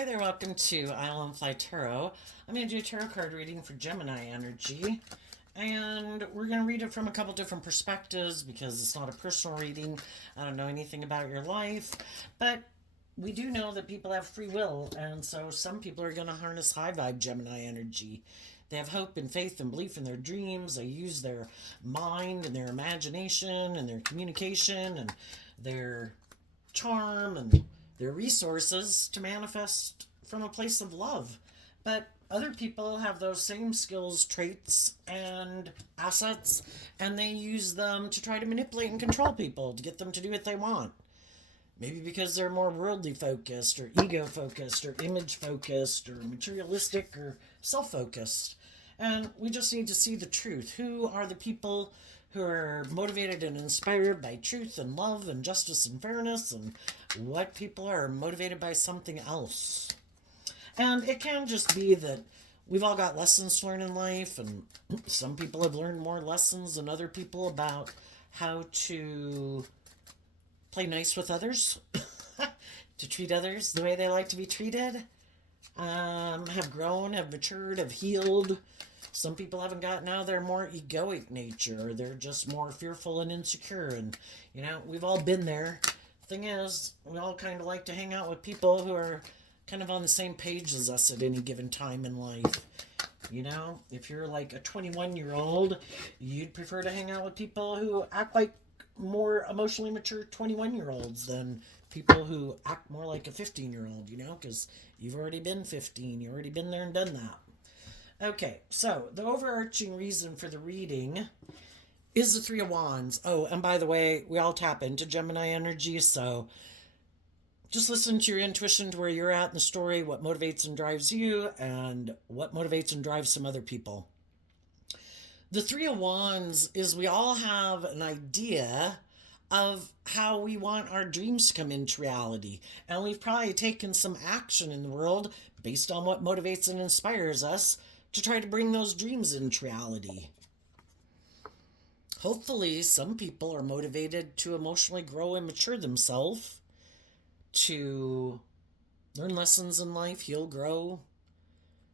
Hi there, welcome to Island Fly Tarot. I'm going to do a tarot card reading for Gemini energy. And we're going to read it from a couple different perspectives because it's not a personal reading. I don't know anything about your life. But we do know that people have free will. And so some people are going to harness high vibe Gemini energy. They have hope and faith and belief in their dreams. They use their mind and their imagination and their communication and their charm and their resources to manifest from a place of love. But other people have those same skills, traits, and assets, and they use them to try to manipulate and control people to get them to do what they want. Maybe because they're more worldly focused, or ego focused, or image focused, or materialistic, or self focused. And we just need to see the truth. Who are the people who are motivated and inspired by truth and love and justice and fairness, and what people are motivated by something else? And it can just be that we've all got lessons to learn in life, and some people have learned more lessons than other people about how to play nice with others, to treat others the way they like to be treated, have grown, have matured, have healed. Some people haven't gotten out of their more egoic nature, or they're just more fearful and insecure. And, we've all been there. Thing is, we all kind of like to hang out with people who are kind of on the same page as us at any given time in life. If you're like a 21-year-old, you'd prefer to hang out with people who act like more emotionally mature 21-year-olds than people who act more like a 15-year-old, because you've already been 15. You've already been there and done that. Okay, so the overarching reason for the reading is the Three of Wands. Oh, and by the way, we all tap into Gemini energy, so just listen to your intuition to where you're at in the story, what motivates and drives you, and what motivates and drives some other people. The Three of Wands is we all have an idea of how we want our dreams to come into reality. And we've probably taken some action in the world based on what motivates and inspires us to try to bring those dreams into reality. Hopefully, some people are motivated to emotionally grow and mature themselves, to learn lessons in life, heal, grow,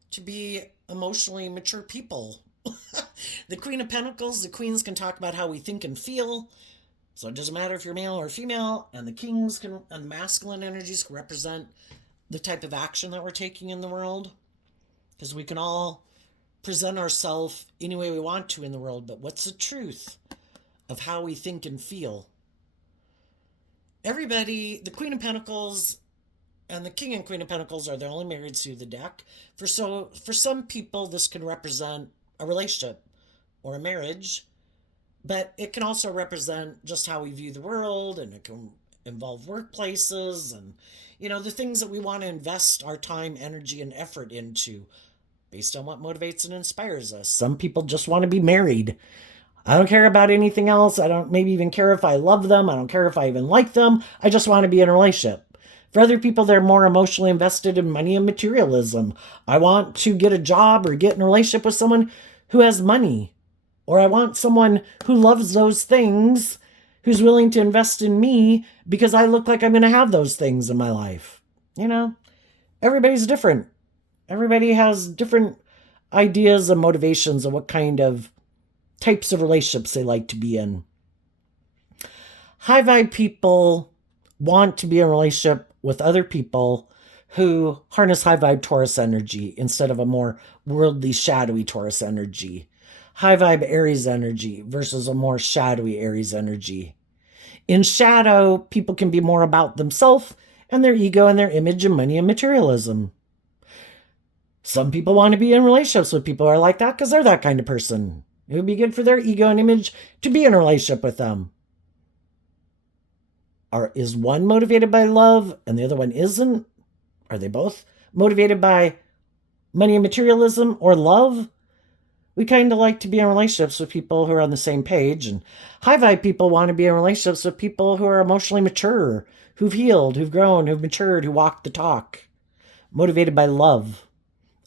to be emotionally mature people. The Queen of Pentacles, the queens can talk about how we think and feel. So it doesn't matter if you're male or female, and the kings and the masculine energies can represent the type of action that we're taking in the world. Because we can all present ourselves any way we want to in the world, but what's the truth of how we think and feel? Everybody, the Queen of Pentacles and the King and Queen of Pentacles are the only marrieds through the deck. For some people, this can represent a relationship or a marriage, but it can also represent just how we view the world, and it can involve workplaces and, the things that we want to invest our time, energy, and effort into based on what motivates and inspires us. Some people just want to be married. I don't care about anything else. I don't maybe even care if I love them. I don't care if I even like them. I just want to be in a relationship. For other people, they're more emotionally invested in money and materialism. I want to get a job or get in a relationship with someone who has money. Or I want someone who loves those things, who's willing to invest in me because I look like I'm going to have those things in my life. Everybody's different. Everybody has different ideas and motivations of what kind of types of relationships they like to be in. High vibe people want to be in a relationship with other people who harness high vibe Taurus energy instead of a more worldly, shadowy Taurus energy. High vibe Aries energy versus a more shadowy Aries energy. In shadow, people can be more about themselves and their ego and their image and money and materialism. Some people want to be in relationships with people who are like that because they're that kind of person. It would be good for their ego and image to be in a relationship with them. Is one motivated by love and the other one isn't? Are they both motivated by money and materialism or love? We kind of like to be in relationships with people who are on the same page. And high vibe people want to be in relationships with people who are emotionally mature, who've healed, who've grown, who've matured, who walk the talk. Motivated by love.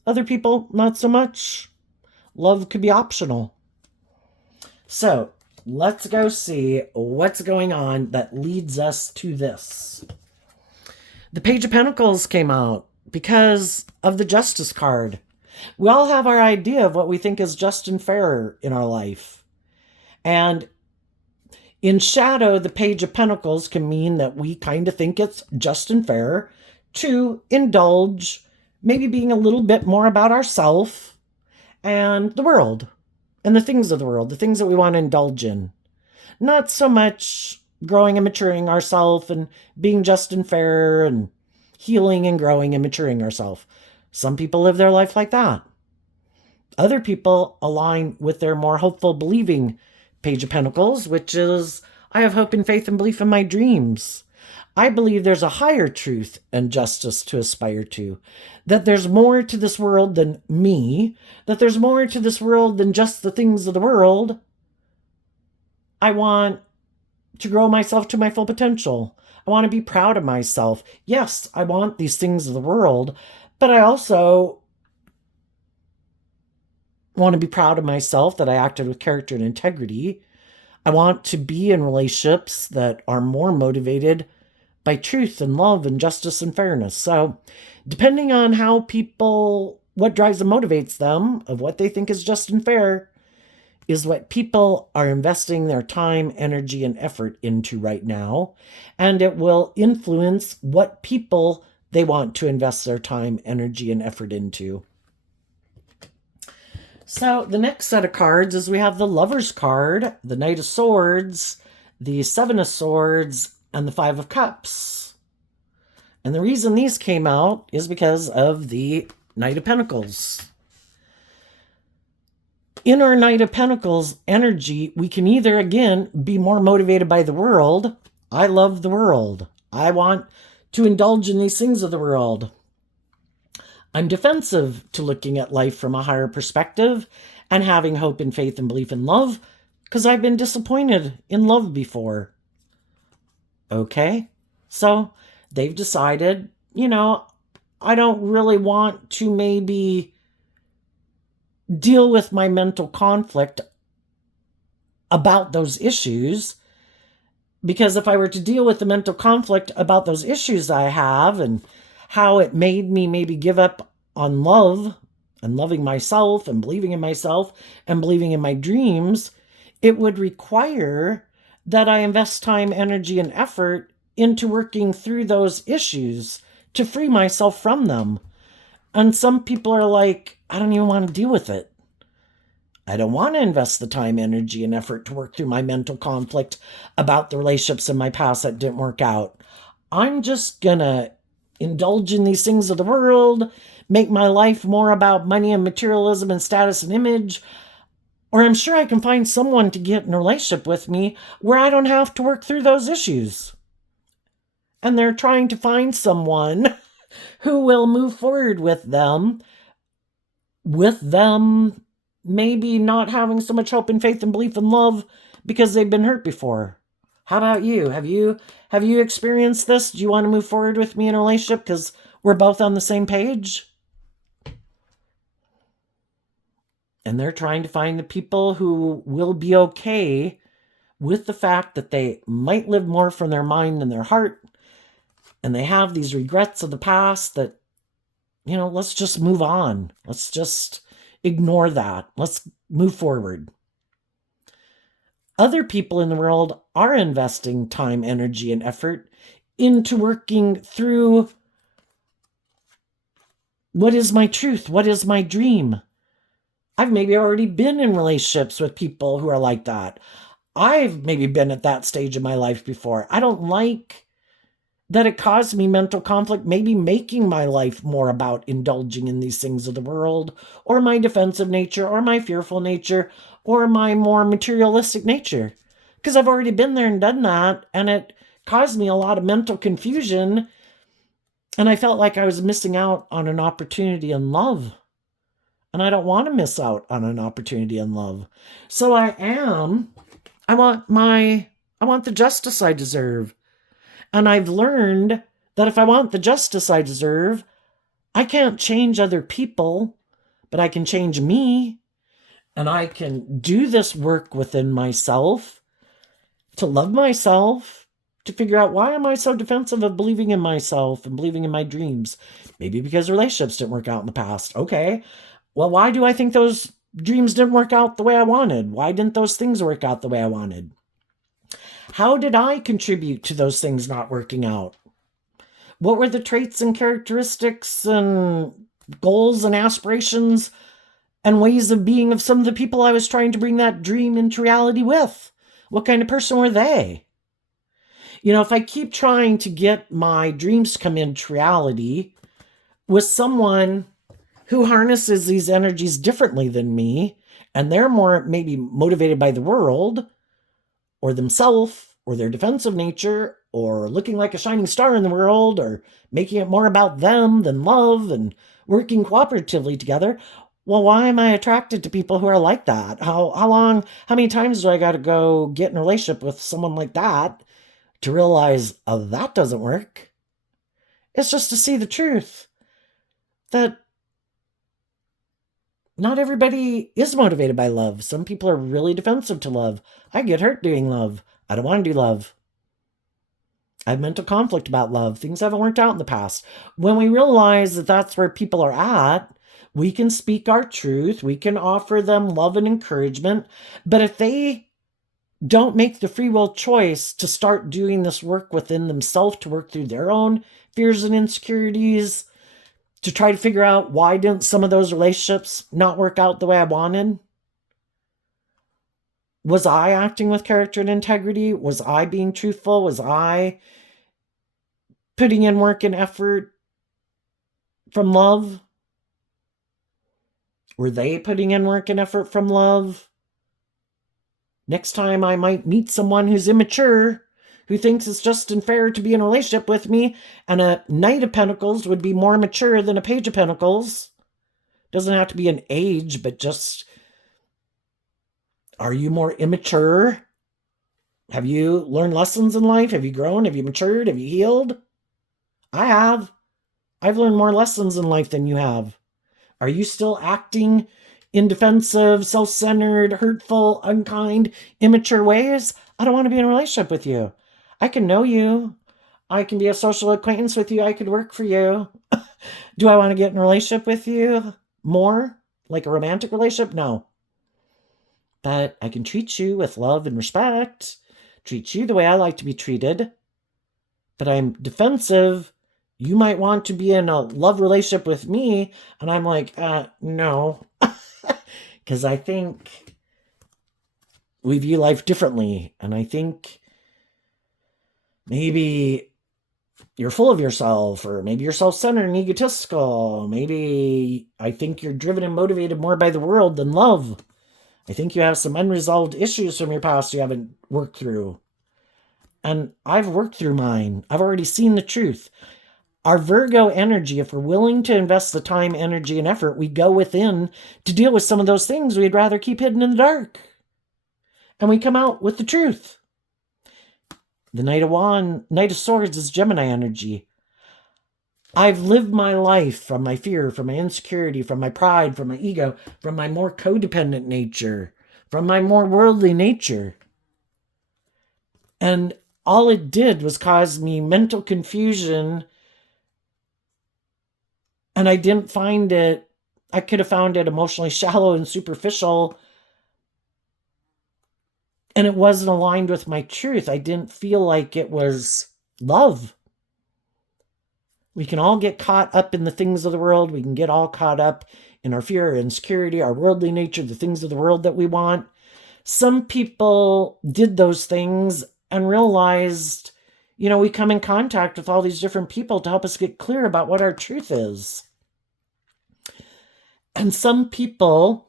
Other people, not so much. Love could be optional. So, let's go see what's going on that leads us to this. The Page of Pentacles came out. because of the justice card. We all have our idea of what we think is just and fair in our life. And in shadow, the Page of Pentacles can mean that we kind of think it's just and fair to indulge, maybe being a little bit more about ourselves and the world and the things of the world, the things that we want to indulge in. Not so much growing and maturing ourselves and being just and fair and healing and growing and maturing ourselves. Some people live their life like that. Other people align with their more hopeful, believing Page of Pentacles, which is, I have hope and faith and belief in my dreams. I believe there's a higher truth and justice to aspire to, that there's more to this world than me, that there's more to this world than just the things of the world. I want to grow myself to my full potential. I want to be proud of myself. Yes, I want these things of the world, but I also want to be proud of myself that I acted with character and integrity. I want to be in relationships that are more motivated by truth and love and justice and fairness. So, depending on how people, what drives and motivates them, of what they think is just and fair, is what people are investing their time, energy, and effort into right now. And it will influence what people they want to invest their time, energy, and effort into. So the next set of cards is we have the Lover's card, the Knight of Swords, the Seven of Swords, and the Five of Cups. And the reason these came out is because of the Knight of Pentacles. In our Knight of Pentacles energy, we can either, again, be more motivated by the world. I love the world. I want to indulge in these things of the world. I'm defensive to looking at life from a higher perspective and having hope and faith and belief in love because I've been disappointed in love before. Okay, so they've decided, I don't really want to maybe deal with my mental conflict about those issues, because if I were to deal with the mental conflict about those issues I have and how it made me maybe give up on love and loving myself and believing in myself and believing in my dreams, it would require that I invest time, energy, and effort into working through those issues to free myself from them. And some people are like, I don't even want to deal with it. I don't want to invest the time, energy, and effort to work through my mental conflict about the relationships in my past that didn't work out. I'm just going to indulge in these things of the world, make my life more about money and materialism and status and image, or I'm sure I can find someone to get in a relationship with me where I don't have to work through those issues. And they're trying to find someone who will move forward with them maybe not having so much hope and faith and belief and love because they've been hurt before. How about you? Have you experienced this? Do you want to move forward with me in a relationship because we're both on the same page? And they're trying to find the people who will be okay with the fact that they might live more from their mind than their heart, and they have these regrets of the past that, let's just move on. Let's just ignore that. Let's move forward. Other people in the world are investing time, energy, and effort into working through what is my truth? What is my dream? I've maybe already been in relationships with people who are like that. I've maybe been at that stage of my life before. I don't like that it caused me mental conflict, maybe making my life more about indulging in these things of the world, or my defensive nature, or my fearful nature, or my more materialistic nature. Because I've already been there and done that, and it caused me a lot of mental confusion, and I felt like I was missing out on an opportunity in love. And I don't want to miss out on an opportunity in love. So I want the justice I deserve. And I've learned that if I want the justice I deserve, I can't change other people, but I can change me. And I can do this work within myself to love myself to figure out, why am I so defensive of believing in myself and believing in my dreams? Maybe because relationships didn't work out in the past. Okay. Well, why do I think those dreams didn't work out the way I wanted? Why didn't those things work out the way I wanted? How did I contribute to those things not working out? What were the traits and characteristics and goals and aspirations and ways of being of some of the people I was trying to bring that dream into reality with? What kind of person were they? If I keep trying to get my dreams to come into reality with someone who harnesses these energies differently than me, and they're more maybe motivated by the world or themselves or their defensive nature or looking like a shining star in the world or making it more about them than love and working cooperatively together, well, why am I attracted to people who are like that? How many times do I got to go get in a relationship with someone like that to realize, oh, that doesn't work? It's just to see the truth that not everybody is motivated by love. Some people are really defensive to love. I get hurt doing love. I don't want to do love. I have mental conflict about love. Things haven't worked out in the past. When we realize that that's where people are at, we can speak our truth. We can offer them love and encouragement. But if they don't make the free will choice to start doing this work within themselves, to work through their own fears and insecurities, to try to figure out, why didn't some of those relationships not work out the way I wanted? Was I acting with character and integrity? Was I being truthful? Was I putting in work and effort from love? Were they putting in work and effort from love? Next time I might meet someone who's immature, who thinks it's just unfair to be in a relationship with me, and a Knight of Pentacles would be more mature than a Page of Pentacles. Doesn't have to be an age, but just, are you more immature? Have you learned lessons in life? Have you grown? Have you matured? Have you healed? I have. I've learned more lessons in life than you have. Are you still acting in defensive, self-centered, hurtful, unkind, immature ways? I don't want to be in a relationship with you. I can know you. I can be a social acquaintance with you. I could work for you. Do I want to get in a relationship with you more? Like a romantic relationship? No. But I can treat you with love and respect. Treat you the way I like to be treated. But I'm defensive. You might want to be in a love relationship with me. And I'm like, no. Because I think we view life differently. And I think maybe you're full of yourself, or maybe you're self-centered and egotistical. Maybe I think you're driven and motivated more by the world than love. I think you have some unresolved issues from your past you haven't worked through. And I've worked through mine. I've already seen the truth. Our Virgo energy, if we're willing to invest the time, energy, and effort, we go within to deal with some of those things we'd rather keep hidden in the dark. And we come out with the truth. The Knight of Swords is Gemini energy. I've lived my life from my fear, from my insecurity, from my pride, from my ego, from my more codependent nature, from my more worldly nature. And all it did was cause me mental confusion. And I didn't find it, I could have found it emotionally shallow and superficial. And it wasn't aligned with my truth. I didn't feel like it was love. We can all get caught up in the things of the world. We can get all caught up in our fear, our insecurity, our worldly nature, the things of the world that we want. Some people did those things and realized, we come in contact with all these different people to help us get clear about what our truth is. And some people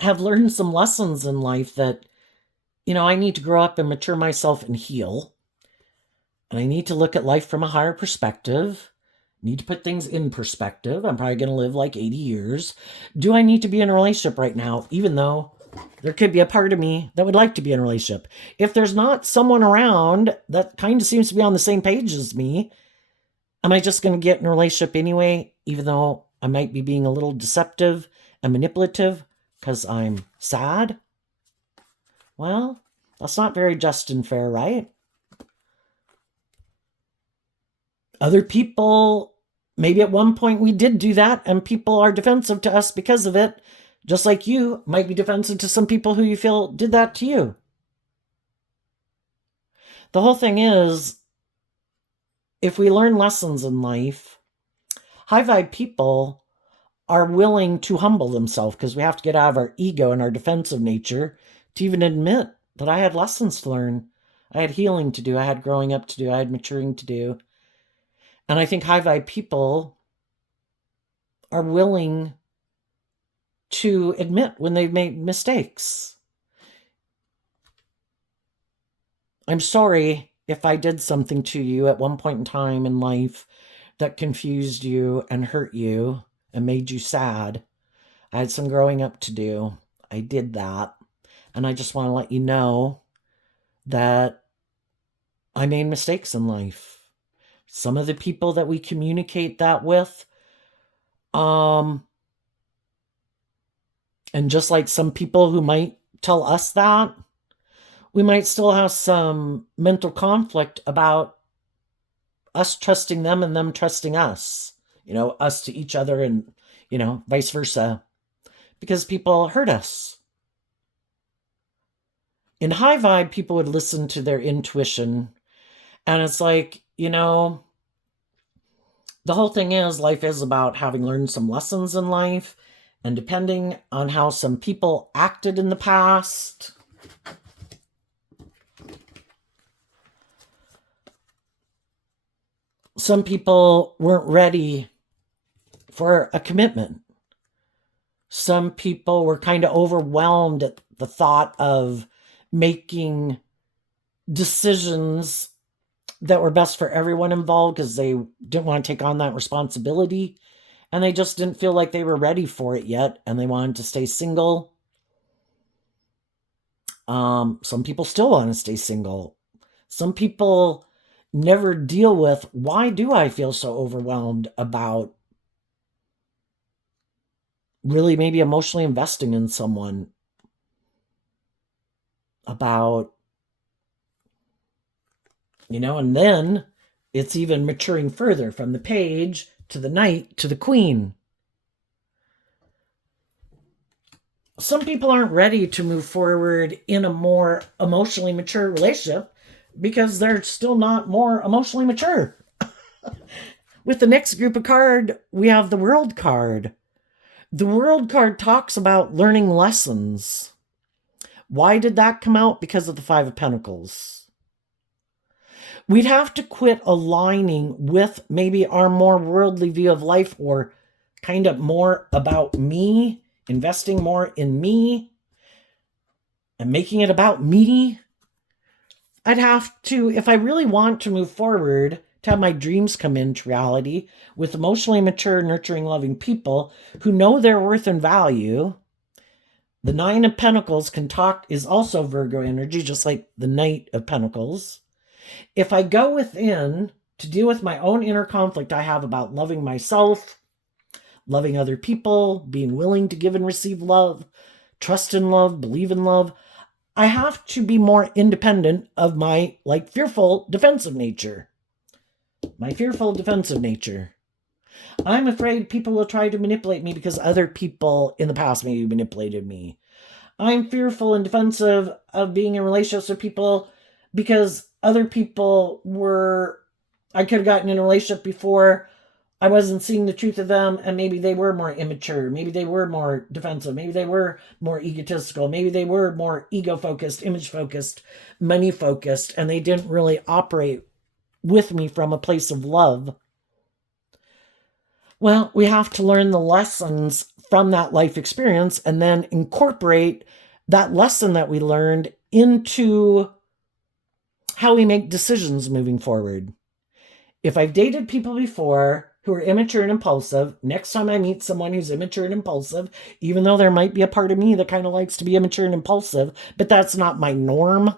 have learned some lessons in life that, I need to grow up and mature myself and heal. And I need to look at life from a higher perspective. I need to put things in perspective. I'm probably going to live like 80 years. Do I need to be in a relationship right now, even though there could be a part of me that would like to be in a relationship? If there's not someone around that kind of seems to be on the same page as me, am I just going to get in a relationship anyway, even though I might be being a little deceptive and manipulative because I'm sad? Well, that's not very just and fair, right? Other people, maybe at one point we did do that, and people are defensive to us because of it, just like you might be defensive to some people who you feel did that to you. The whole thing is, if we learn lessons in life, high vibe people are willing to humble themselves because we have to get out of our ego and our defensive nature to even admit that I had lessons to learn. I had healing to do. I had growing up to do. I had maturing to do. And I think high vibe people are willing to admit when they've made mistakes. I'm sorry if I did something to you at one point in time in life that confused you and hurt you and made you sad. I had some growing up to do. I did that. And I just want to let you know that I made mistakes in life. Some of the people that we communicate that with, and just like some people who might tell us that, we might still have some mental conflict about us trusting them and them trusting us, us to each other and, vice versa, because people hurt us. In high vibe, people would listen to their intuition. And it's like, the whole thing is life is about having learned some lessons in life. And depending on how some people acted in the past, some people weren't ready for a commitment. Some people were kind of overwhelmed at the thought of making decisions that were best for everyone involved because they didn't want to take on that responsibility, and they just didn't feel like they were ready for it yet, and they wanted to stay single. Some people still want to stay single. Some people never deal with, why do I feel so overwhelmed about really maybe emotionally investing in someone, about, and then it's even maturing further from the page to the knight to the queen. Some people aren't ready to move forward in a more emotionally mature relationship because they're still not more emotionally mature. With the next group of card, we have the World card. The World card talks about learning lessons. Why did that come out? Because of the Five of Pentacles. We'd have to quit aligning with maybe our more worldly view of life, or kind of more about me, investing more in me and making it about me. I'd have to, if I really want to move forward, to have my dreams come into reality with emotionally mature, nurturing, loving people who know their worth and value. The Nine of Pentacles is also Virgo energy, just like the Knight of Pentacles. If I go within to deal with my own inner conflict I have about loving myself, loving other people, being willing to give and receive love, trust in love, believe in love, I have to be more independent of my fearful defensive nature. My fearful defensive nature. I'm afraid people will try to manipulate me because other people in the past maybe manipulated me. I'm fearful and defensive of being in relationships with people because other people I could have gotten in a relationship before, I wasn't seeing the truth of them, and maybe they were more immature, maybe they were more defensive, maybe they were more egotistical, maybe they were more ego-focused, image-focused, money-focused, and they didn't really operate with me from a place of love. Well, we have to learn the lessons from that life experience and then incorporate that lesson that we learned into how we make decisions moving forward. If I've dated people before who are immature and impulsive, next time I meet someone who's immature and impulsive, even though there might be a part of me that kind of likes to be immature and impulsive, but that's not my norm.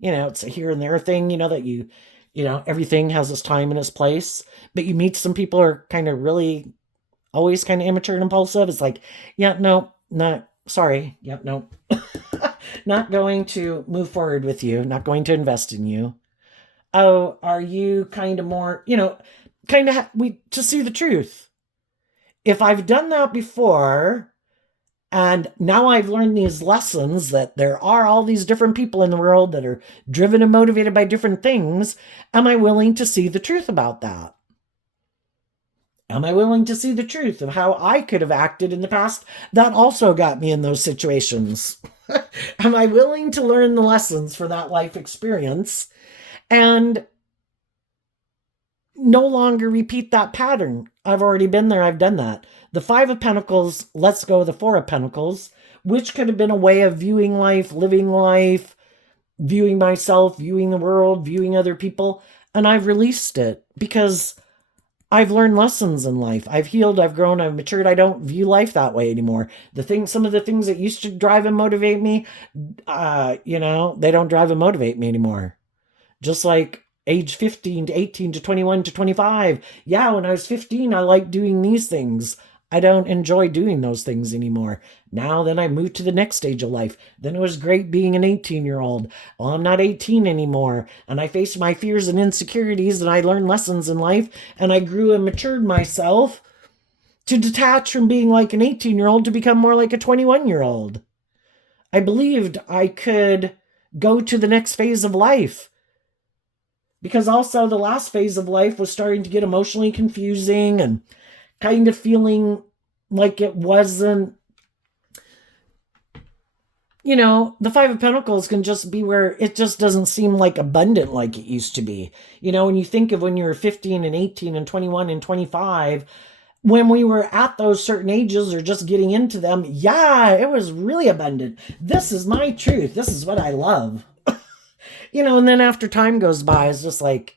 It's a here and there thing, that everything has its time and its place. But you meet some people who are kind of really always kind of immature and impulsive. It's like, yeah, no, not, sorry. Yep, yeah, no. Not going to move forward with you, not going to invest in you. Oh, are you kind of more, kind of we to see the truth. If I've done that before, and now I've learned these lessons that there are all these different people in the world that are driven and motivated by different things, am I willing to see the truth about that? Am I willing to see the truth of how I could have acted in the past that also got me in those situations? Am I willing to learn the lessons for that life experience and no longer repeat that pattern? I've already been there, I've done that. The Five of Pentacles, let's go the Four of Pentacles, which could have been a way of viewing life, viewing myself, viewing the world, viewing other people. And I've released it because I've learned lessons in life. I've healed, I've grown, I've matured. I don't view life that way anymore. Some of the things that used to drive and motivate me, they don't drive and motivate me anymore. Just like age 15 to 18 to 21 to 25. Yeah, when I was 15, I liked doing these things. I don't enjoy doing those things anymore. Now, then I moved to the next stage of life. Then it was great being an 18-year-old. Well, I'm not 18 anymore. And I faced my fears and insecurities, and I learned lessons in life, and I grew and matured myself to detach from being like an 18-year-old to become more like a 21-year-old. I believed I could go to the next phase of life. Because also the last phase of life was starting to get emotionally confusing and kind of feeling like it wasn't, the Five of Pentacles can just be where it just doesn't seem like abundant like it used to be. When you think of when you were 15 and 18 and 21 and 25, when we were at those certain ages or just getting into them, yeah, it was really abundant. This is my truth. This is what I love. And then after time goes by, it's just like,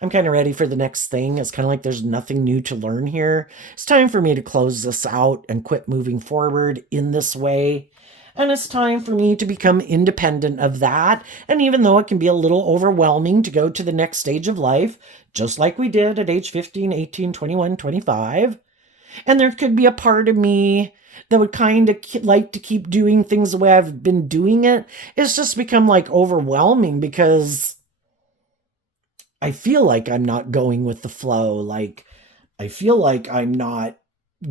I'm kind of ready for the next thing. It's kind of like there's nothing new to learn here. It's time for me to close this out and quit moving forward in this way. And it's time for me to become independent of that. And even though it can be a little overwhelming to go to the next stage of life, just like we did at age 15, 18, 21, 25, and there could be a part of me that would kind of like to keep doing things the way I've been doing it. It's just become like overwhelming because I feel like I'm not going with the flow. Like, I feel like I'm not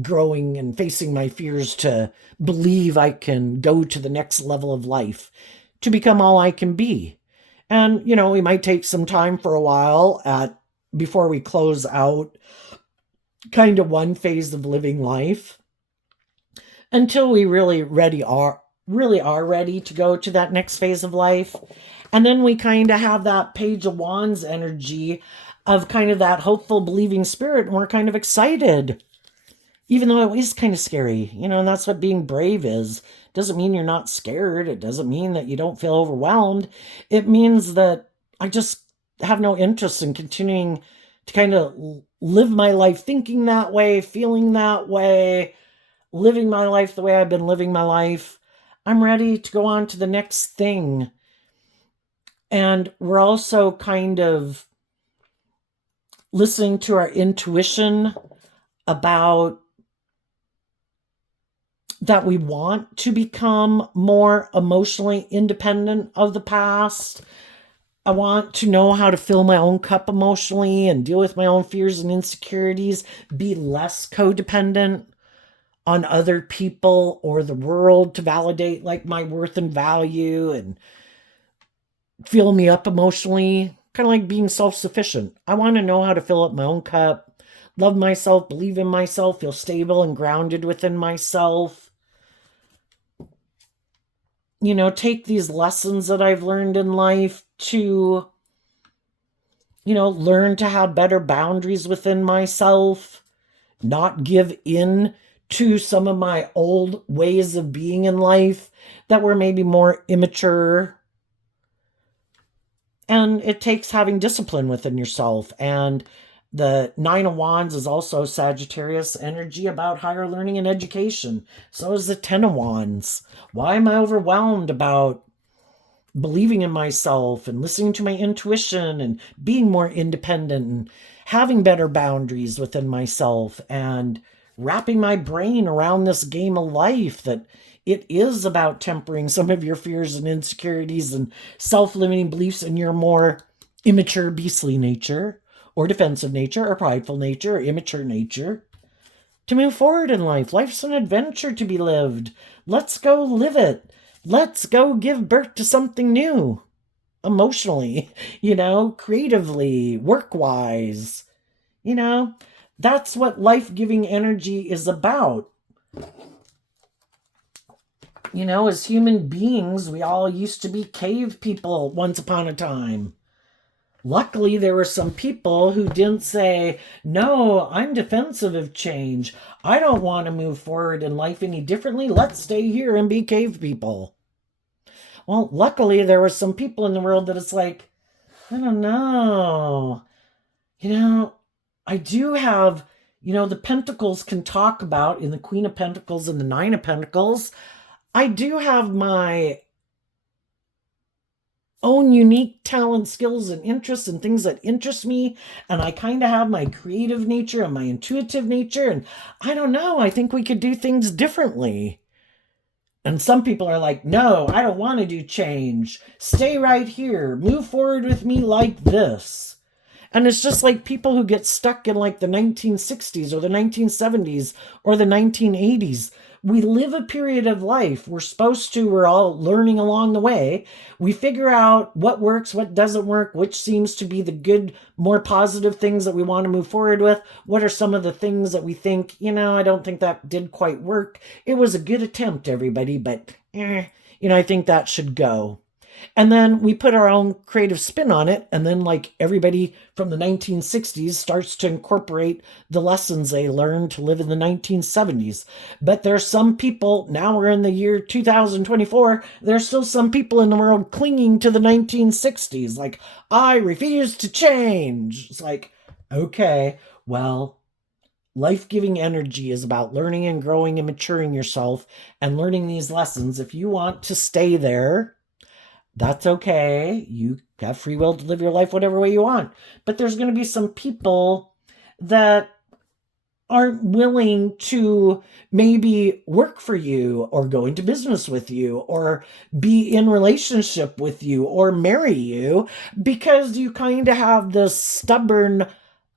growing and facing my fears to believe I can go to the next level of life, to become all I can be. And, we might take some time for a while before we close out kind of one phase of living life until we really are ready to go to that next phase of life. And then we kind of have that Page of Wands energy of kind of that hopeful, believing spirit, and we're kind of excited, even though it is kind of scary, and that's what being brave is. It doesn't mean you're not scared. It doesn't mean that you don't feel overwhelmed. It means that I just have no interest in continuing to kind of live my life thinking that way, feeling that way, living my life the way I've been living my life. I'm ready to go on to the next thing. And we're also kind of listening to our intuition about that we want to become more emotionally independent of the past. I want to know how to fill my own cup emotionally and deal with my own fears and insecurities, be less codependent on other people or the world to validate like my worth and value and fill me up emotionally, kind of like being self-sufficient. I want to know how to fill up my own cup, love myself, believe in myself, feel stable and grounded within myself. Take these lessons that I've learned in life to, learn to have better boundaries within myself, not give in to some of my old ways of being in life that were maybe more immature. And it takes having discipline within yourself. And the Nine of Wands is also Sagittarius energy about higher learning and education. So is the Ten of Wands. Why am I overwhelmed about believing in myself and listening to my intuition and being more independent and having better boundaries within myself and wrapping my brain around this game of life that it is about tempering some of your fears and insecurities and self-limiting beliefs in your more immature, beastly nature, or defensive nature, or prideful nature, or immature nature, to move forward in life. Life's an adventure to be lived. Let's go live it. Let's go give birth to something new. Emotionally, creatively, work-wise. That's what life-giving energy is about. As human beings, we all used to be cave people once upon a time. Luckily, there were some people who didn't say, no, I'm defensive of change. I don't want to move forward in life any differently. Let's stay here and be cave people. Well, luckily, there were some people in the world that it's like, I don't know. I do have, the Pentacles can talk about in the Queen of Pentacles and the Nine of Pentacles. I do have my own unique talent, skills, and interests and things that interest me. And I kind of have my creative nature and my intuitive nature. And I don't know, I think we could do things differently. And some people are like, no, I don't want to do change. Stay right here. Move forward with me like this. And it's just like people who get stuck in like the 1960s or the 1970s or the 1980s. We live a period of life. We're all learning along the way. We figure out what works, what doesn't work, which seems to be the good, more positive things that we want to move forward with. What are some of the things that we think, I don't think that did quite work. It was a good attempt, everybody, but, I think that should go. And then we put our own creative spin on it. And then like everybody from the 1960s starts to incorporate the lessons they learned to live in the 1970s. But there's some people, now we're in the year 2024, there's still some people in the world clinging to the 1960s. Like, I refuse to change. It's like, okay, well, life-giving energy is about learning and growing and maturing yourself and learning these lessons. If you want to stay there, that's okay. You have free will to live your life whatever way you want. But there's going to be some people that aren't willing to maybe work for you or go into business with you or be in relationship with you or marry you because you kind of have this stubborn,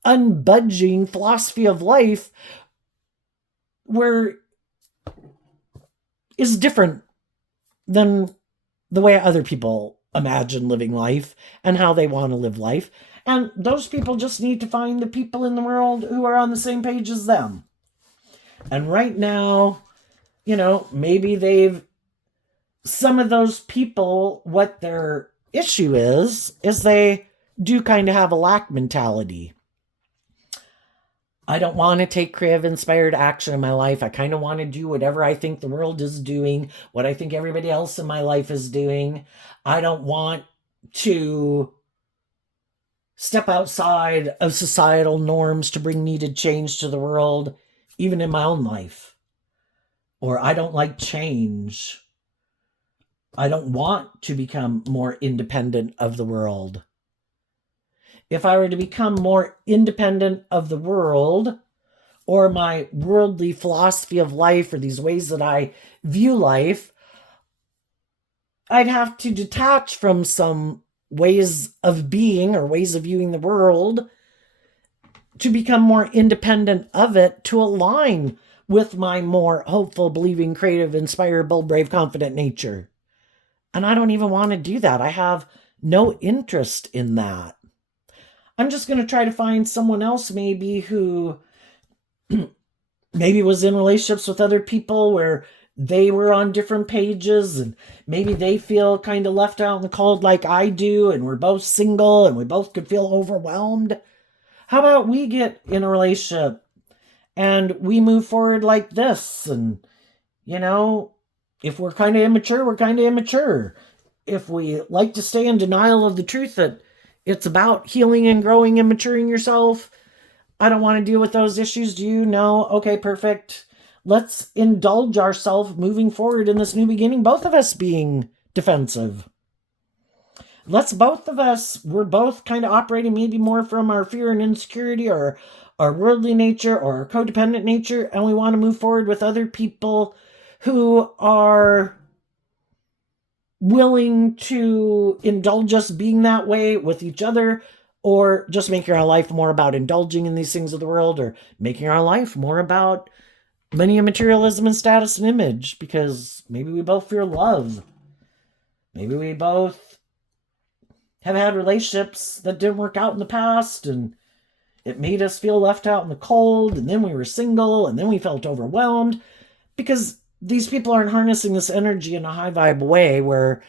unbudging philosophy of life where is different than the way other people imagine living life and how they want to live life. And those people just need to find the people in the world who are on the same page as them. And right now, maybe some of those people, what their issue is they do kind of have a lack mentality. I don't want to take creative, inspired action in my life. I kind of want to do whatever I think the world is doing, what I think everybody else in my life is doing. I don't want to step outside of societal norms to bring needed change to the world, even in my own life. Or I don't like change. I don't want to become more independent of the world. If I were to become more independent of the world or my worldly philosophy of life or these ways that I view life, I'd have to detach from some ways of being or ways of viewing the world to become more independent of it, to align with my more hopeful, believing, creative, inspired, bold, brave, confident nature. And I don't even want to do that. I have no interest in that. I'm just going to try to find someone else maybe who maybe was in relationships with other people where they were on different pages and maybe they feel kind of left out in the cold like I do, and we're both single and we both could feel overwhelmed. How about we get in a relationship and we move forward like this? And, if we're kind of immature, we're kind of immature. If we like to stay in denial of the truth that it's about healing and growing and maturing yourself, I don't want to deal with those issues. Do you? No? Okay, perfect. Let's indulge ourselves moving forward in this new beginning, both of us being defensive. We're both kind of operating maybe more from our fear and insecurity or our worldly nature or our codependent nature, and we want to move forward with other people who are willing to indulge us being that way with each other, or just making our life more about indulging in these things of the world, or making our life more about money and materialism and status and image, because maybe we both fear love. Maybe we both have had relationships that didn't work out in the past, and it made us feel left out in the cold, and then we were single, and then we felt overwhelmed, because these people aren't harnessing this energy in a high vibe way where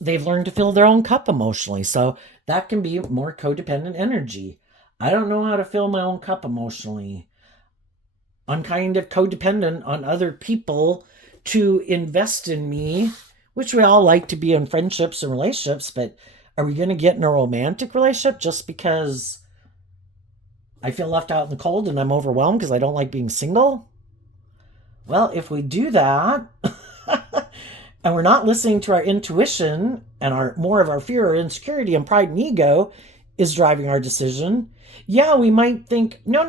they've learned to fill their own cup emotionally. So that can be more codependent energy. I don't know how to fill my own cup emotionally. I'm kind of codependent on other people to invest in me, which we all like to be in friendships and relationships, but are we going to get in a romantic relationship just because I feel left out in the cold and I'm overwhelmed because I don't like being single? Well, if we do that, and we're not listening to our intuition, and our more of our fear or insecurity and pride and ego is driving our decision, yeah, we might think, no,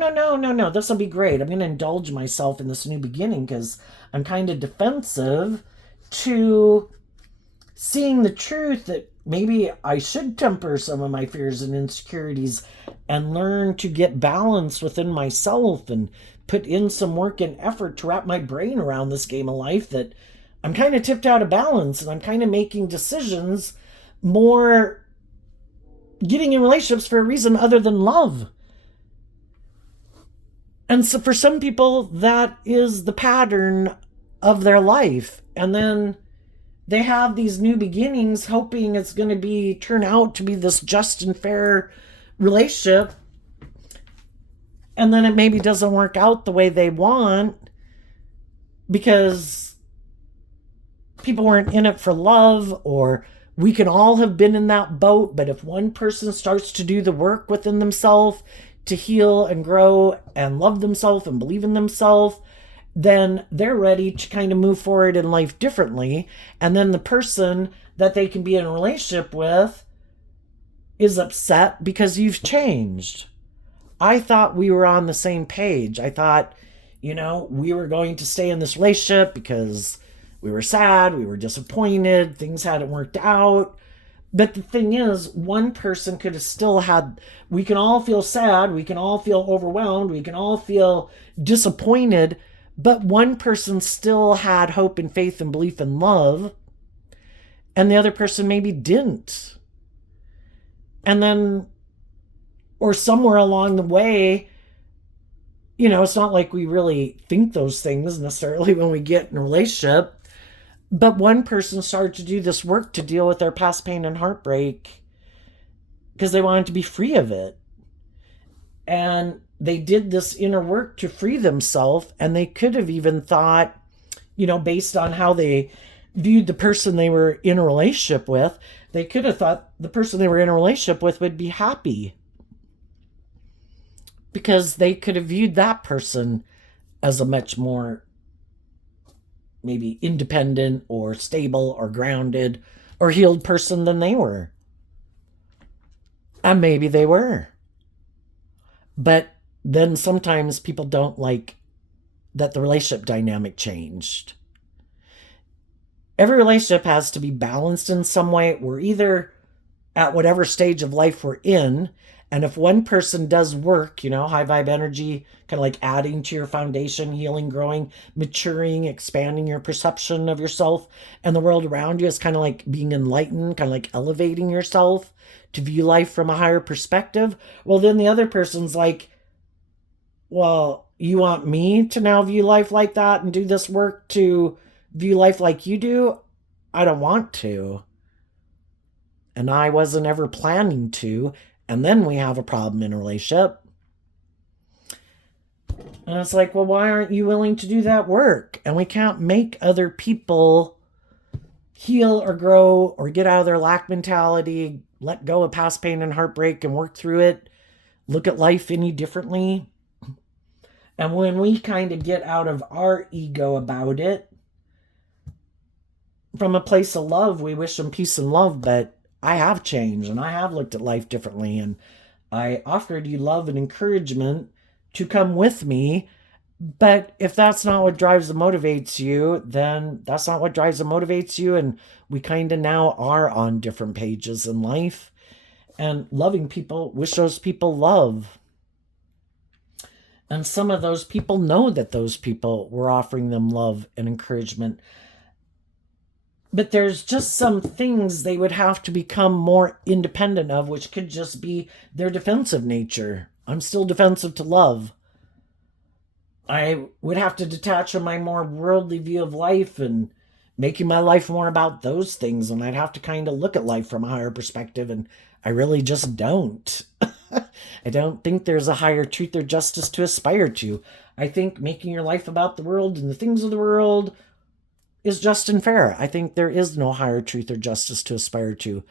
this will be great. I'm going to indulge myself in this new beginning because I'm kind of defensive to seeing the truth that maybe I should temper some of my fears and insecurities and learn to get balance within myself and put in some work and effort to wrap my brain around this game of life that I'm kind of tipped out of balance, and I'm kind of making decisions more getting in relationships for a reason other than love. And so for some people, that is the pattern of their life. And then they have these new beginnings hoping it's going to turn out to be this just and fair relationship, and then it maybe doesn't work out the way they want because people weren't in it for love, or we can all have been in that boat, but if one person starts to do the work within themselves to heal and grow and love themselves and believe in themselves, then they're ready to kind of move forward in life differently. And then the person that they can be in a relationship with is upset because you've changed. I thought we were on the same page. I thought, we were going to stay in this relationship because we were sad, we were disappointed, things hadn't worked out. But the thing is, one person could have still had, we can all feel sad, we can all feel overwhelmed, we can all feel disappointed, but one person still had hope and faith and belief and love, and the other person maybe didn't. And then, or somewhere along the way, it's not like we really think those things necessarily when we get in a relationship, but one person started to do this work to deal with their past pain and heartbreak because they wanted to be free of it. And they did this inner work to free themselves, and they could have even thought, based on how they viewed the person they were in a relationship with, they could have thought the person they were in a relationship with would be happy because they could have viewed that person as a much more maybe independent or stable or grounded or healed person than they were. And maybe they were. But then sometimes people don't like that the relationship dynamic changed. Every relationship has to be balanced in some way. We're either at whatever stage of life we're in, and if one person does work, high vibe energy, kind of like adding to your foundation, healing, growing, maturing, expanding your perception of yourself and the world around you, is kind of like being enlightened, kind of like elevating yourself to view life from a higher perspective. Well, then the other person's like, well, you want me to now view life like that and do this work to view life like you do? I don't want to. And I wasn't ever planning to. And then we have a problem in a relationship. And it's like, well, why aren't you willing to do that work? And we can't make other people heal or grow or get out of their lack mentality, let go of past pain and heartbreak and work through it, look at life any differently. And when we kind of get out of our ego about it, from a place of love, we wish them peace and love, but I have changed and I have looked at life differently, and I offered you love and encouragement to come with me But if that's not what drives and motivates you, then that's not what drives and motivates you. And we kind of now are on different pages in life. And loving people, wish those people love. And some of those people know that those people were offering them love and encouragement. But there's just some things they would have to become more independent of, which could just be their defensive nature. I'm still defensive to love. I would have to detach from my more worldly view of life and making my life more about those things. And I'd have to kind of look at life from a higher perspective. And I really just don't. I don't think there's a higher truth or justice to aspire to. I think making your life about the world and the things of the world is just and fair. I think there is no higher truth or justice to aspire to.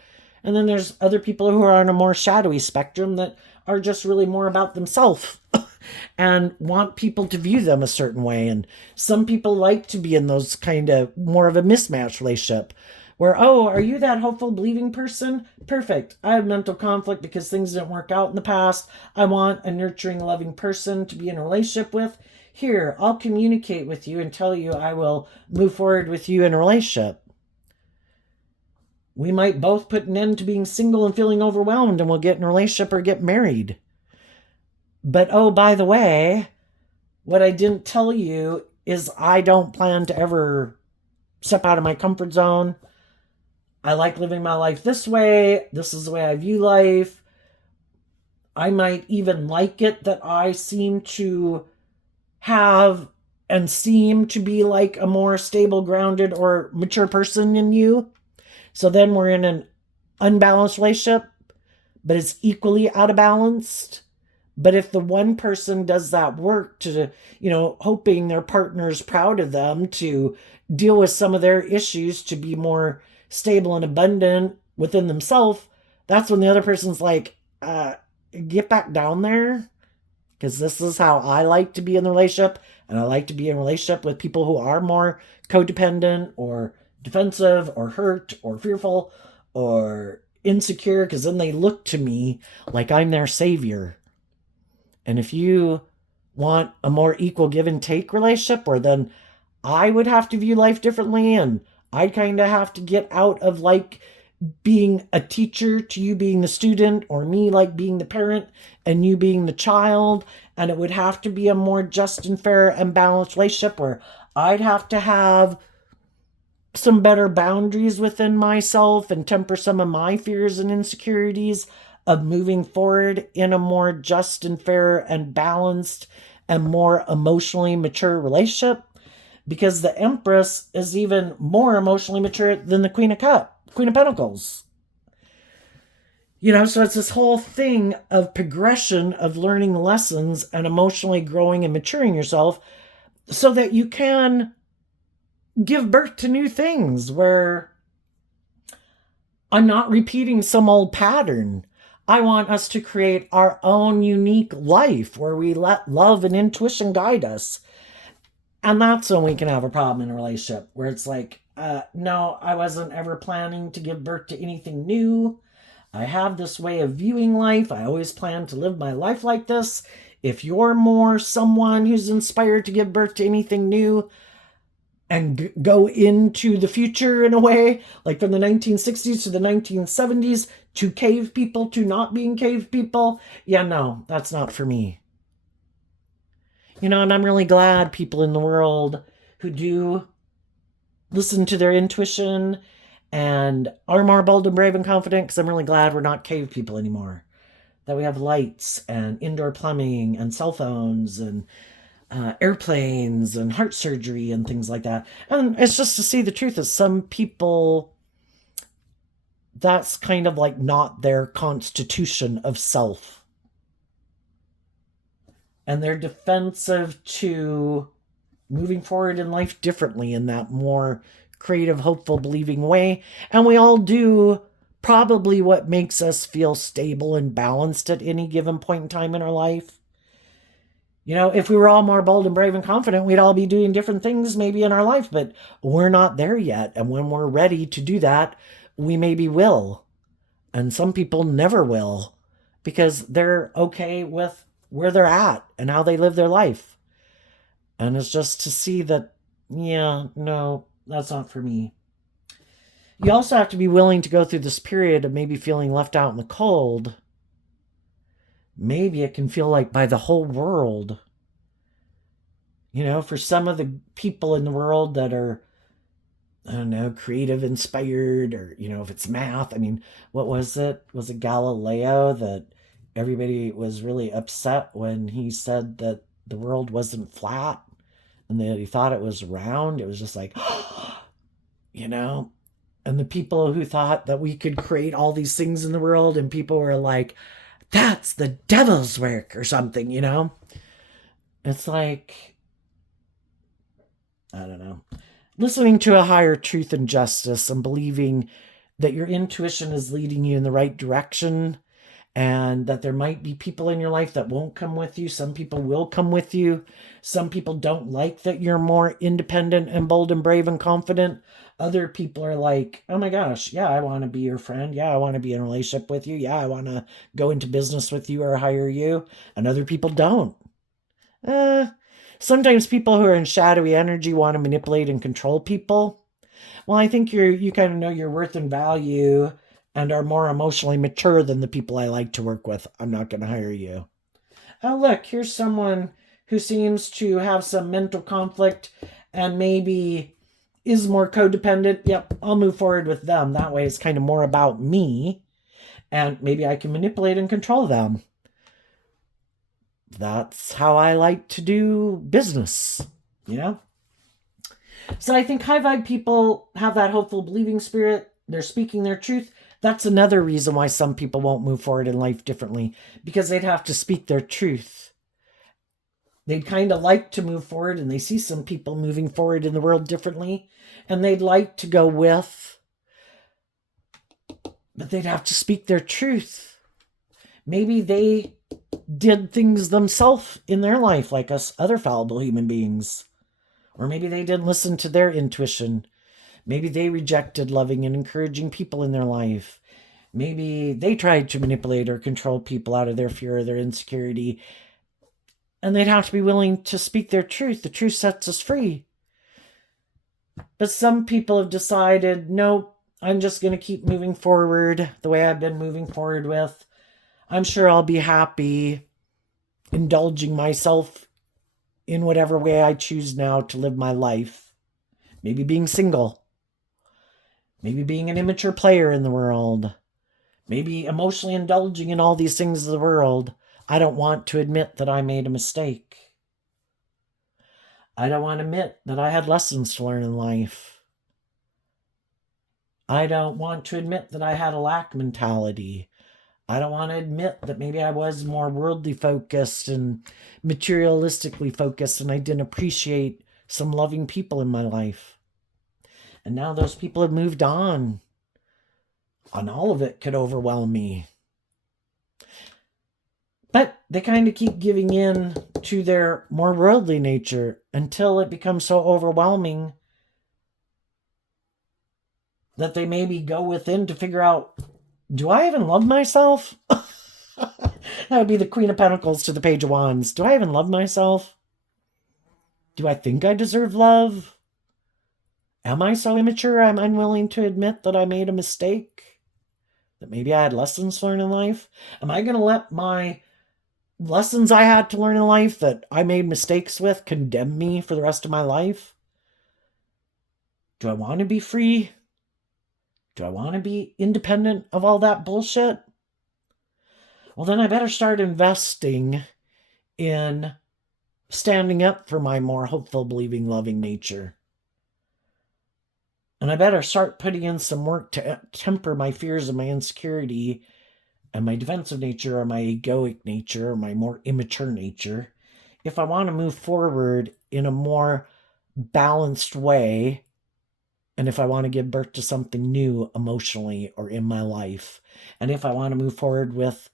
And then there's other people who are on a more shadowy spectrum that are just really more about themselves and want people to view them a certain way. And some people like to be in those kind of more of a mismatched relationship where, oh, are you that hopeful, believing person? Perfect. I have mental conflict because things didn't work out in the past. I want a nurturing, loving person to be in a relationship with. Here, I'll communicate with you and tell you I will move forward with you in a relationship. We might both put an end to being single and feeling overwhelmed, and we'll get in a relationship or get married. But oh, by the way, what I didn't tell you is I don't plan to ever step out of my comfort zone. I like living my life this way. This is the way I view life. I might even like it that I seem to have and seem to be like a more stable, grounded, or mature person than you. So then we're in an unbalanced relationship, but it's equally out of balance. But if the one person does that work to, hoping their partner's proud of them to deal with some of their issues to be more stable and abundant within themselves, that's when the other person's like, get back down there. Because this is how I like to be in the relationship. And I like to be in a relationship with people who are more codependent or defensive or hurt or fearful or insecure. Because then they look to me like I'm their savior. And if you want a more equal give and take relationship, or then I would have to view life differently, and I'd kind of have to get out of like being a teacher to you being the student, or me like being the parent and you being the child. And it would have to be a more just and fair and balanced relationship where I'd have to have some better boundaries within myself and temper some of my fears and insecurities of moving forward in a more just and fair and balanced and more emotionally mature relationship, because the Empress is even more emotionally mature than the Queen of Pentacles. So it's this whole thing of progression of learning lessons and emotionally growing and maturing yourself so that you can give birth to new things where I'm not repeating some old pattern. I want us to create our own unique life where we let love and intuition guide us. And that's when we can have a problem in a relationship where it's like, no, I wasn't ever planning to give birth to anything new. I have this way of viewing life. I always plan to live my life like this. If you're more someone who's inspired to give birth to anything new and go into the future in a way, like from the 1960s to the 1970s, to cave people, to not being cave people, yeah, no, that's not for me. And I'm really glad people in the world who do listen to their intuition and are more bold and brave and confident, because I'm really glad we're not cave people anymore. That we have lights and indoor plumbing and cell phones and airplanes and heart surgery and things like that. And it's just to see the truth is some people, that's kind of like not their constitution of self. And they're defensive to moving forward in life differently in that more creative, hopeful, believing way. And we all do probably what makes us feel stable and balanced at any given point in time in our life. If we were all more bold and brave and confident, we'd all be doing different things maybe in our life, but we're not there yet. And when we're ready to do that, we maybe will. And some people never will because they're okay with where they're at and how they live their life. And it's just to see that, yeah, no, that's not for me. You also have to be willing to go through this period of maybe feeling left out in the cold. Maybe it can feel like by the whole world. For some of the people in the world that are, I don't know, creative, inspired, or, if it's math. I mean, what was it? Was it Galileo that everybody was really upset when he said that the world wasn't flat and that he thought it was round? It was just like, you know, and the people who thought that we could create all these things in the world, and people were like, that's the devil's work or something. It's like, I don't know. Listening to a higher truth and justice and believing that your intuition is leading you in the right direction, and that there might be people in your life that won't come with you. Some people will come with you. Some people don't like that you're more independent and bold and brave and confident. Other people are like, oh my gosh, yeah, I want to be your friend. Yeah, I want to be in a relationship with you. Yeah, I want to go into business with you or hire you. And other people don't. Uh, Sometimes people who are in shadowy energy want to manipulate and control people. Well, I think you kind of know your worth and value and are more emotionally mature than the people I like to work with. I'm not going to hire you. Oh, look, here's someone who seems to have some mental conflict and maybe is more codependent. Yep, I'll move forward with them. That way it's kind of more about me, and maybe I can manipulate and control them. That's how I like to do business, you know? So I think high vibe people have that hopeful, believing spirit. They're speaking their truth. That's another reason why some people won't move forward in life differently, because they'd have to speak their truth. They'd kind of like to move forward, and they see some people moving forward in the world differently, and they'd like to go with, but they'd have to speak their truth. Maybe they did things themselves in their life like us other fallible human beings. Or maybe they didn't listen to their intuition. Maybe they rejected loving and encouraging people in their life. Maybe they tried to manipulate or control people out of their fear or their insecurity. And they'd have to be willing to speak their truth. The truth sets us free. But some people have decided, nope, I'm just going to keep moving forward the way I've been moving forward with. I'm sure I'll be happy indulging myself in whatever way I choose now to live my life. Maybe being single. Maybe being an immature player in the world. Maybe emotionally indulging in all these things of the world. I don't want to admit that I made a mistake. I don't want to admit that I had lessons to learn in life. I don't want to admit that I had a lack mentality. I don't want to admit that maybe I was more worldly focused and materialistically focused, and I didn't appreciate some loving people in my life. And now those people have moved on. And all of it could overwhelm me. But they kind of keep giving in to their more worldly nature until it becomes so overwhelming that they maybe go within to figure out, do I even love myself? That would be the Queen of Pentacles to the Page of Wands. Do I even love myself? Do I think I deserve love? Am I so immature I'm unwilling to admit that I made a mistake? That maybe I had lessons to learn in life? Am I going to let my lessons I had to learn in life that I made mistakes with condemn me for the rest of my life? Do I want to be free? Do I want to be independent of all that bullshit? Well, then I better start investing in standing up for my more hopeful, believing, loving nature. And I better start putting in some work to temper my fears and my insecurity and my defensive nature or my egoic nature or my more immature nature if I want to move forward in a more balanced way, and if I want to give birth to something new emotionally or in my life, and if I want to move forward with